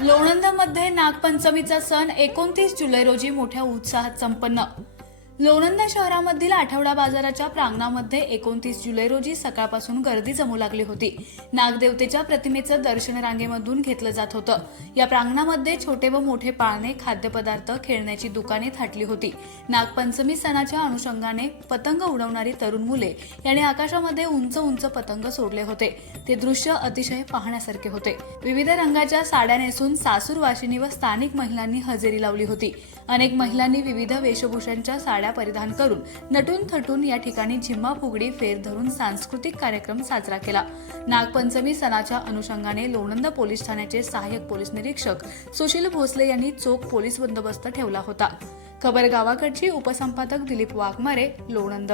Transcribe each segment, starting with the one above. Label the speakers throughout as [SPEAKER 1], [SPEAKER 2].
[SPEAKER 1] लोणंदमध्ये नागपंचमीचा सण एकोणतीस जुलै रोजी मोठ्या उत्साहात संपन्न. लोणंदा शहरामधील आठवडा बाजाराच्या प्रांगणामध्ये एकोणतीस जुलै रोजी सकाळपासून गर्दी जमू लागली होती. नागदेवतेच्या प्रतिमेचं दर्शन रांगेमधून घेतलं जात होतं. या प्रांगणामध्ये छोटे व मोठे पाळणे खाद्यपदार्थ खेळण्याची दुकाने थाटली होती. नागपंचमी सणाच्या अनुषंगाने पतंग उडवणारी तरुण मुले यांनी आकाशामध्ये उंच उंच पतंग सोडले होते. ते दृश्य अतिशय पाहण्यासारखे होते. विविध रंगाच्या साड्या नेसून सासूर वाशिनी व स्थानिक महिलांनी हजेरी लावली होती. अनेक महिलांनी विविध वेशभूषांच्या साड्या परिधान करून नटून थटून या ठिकाणी झिम्मा फुगडी फेर धरून सांस्कृतिक कार्यक्रम साजरा केला. नागपंचमी सणाच्या अनुषंगाने लोणंद पोलीस ठाण्याचे सहाय्यक पोलीस निरीक्षक सुशील भोसले यांनी चोख पोलीस बंदोबस्त ठेवला होता. खबर गावाकडची उपसंपादक दिलीप वाघमारे लोणंद.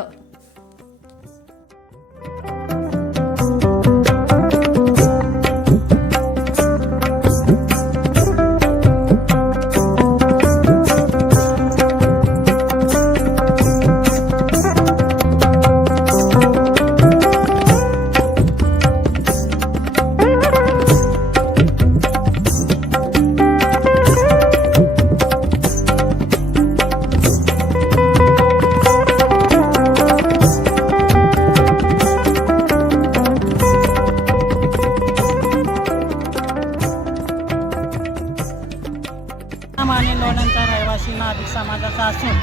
[SPEAKER 2] सामान्य रहिवासी नाभिक समाजाचा असून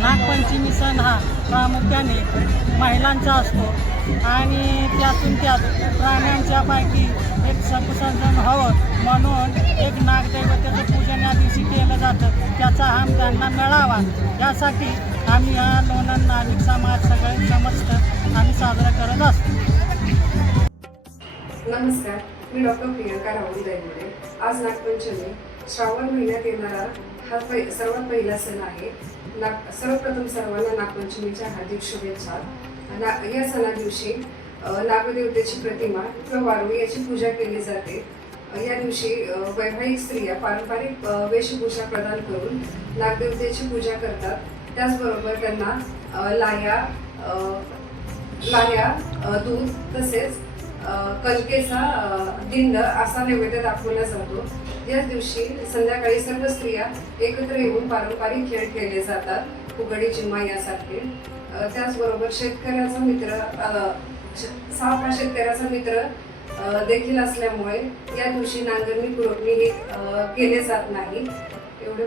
[SPEAKER 2] नागपंचमी सण हा प्रामुख्याने महिलांचा असतो. आणि त्यातून त्यात प्राण्यांच्या पैकी एक संकुसंजन हवं म्हणून एक नागदैवतेचं पूजन या दिवशी केलं जातं. त्याचा हम त्यांना मिळावा. यासाठी आम्ही हा लोणंद नाभिक समाज सगळे समस्त आम्ही साजरा करत असतो.
[SPEAKER 3] नमस्कार. मी डॉक्टर प्रियंका राहुल दैवडे आज नागपंचमी. श्रावण महिन्यात येणारा हा पै सर्वात पहिला सण आहे. नाग सर्वप्रथम सर्वांना नागपंचमीच्या हार्दिक शुभेच्छा. ना या सणा दिवशी नागदेवतेची प्रतिमा किंवा वारुळ याची पूजा केली जाते. या दिवशी वैवाहिक स्त्रिया पारंपरिक वेशभूषा प्रदान करून नागदेवतेची पूजा करतात. त्याचबरोबर त्यांना लाह्या लाया लाह्या दूध तसेच कलकेचा दिंड असा नैवेद्य दाखवला जातो. याच दिवशी संध्याकाळी सर्व स्त्रिया एकत्र येऊन पारंपरिक खेळ खेळले जातात फुगडी चिम्मा यासारखे. त्याचबरोबर शेतकऱ्याचा मित्र सहा शेतकऱ्याचा मित्र देखील असल्यामुळे या दिवशी नांगरणी पुरवणी हे केले जात नाही. एवढे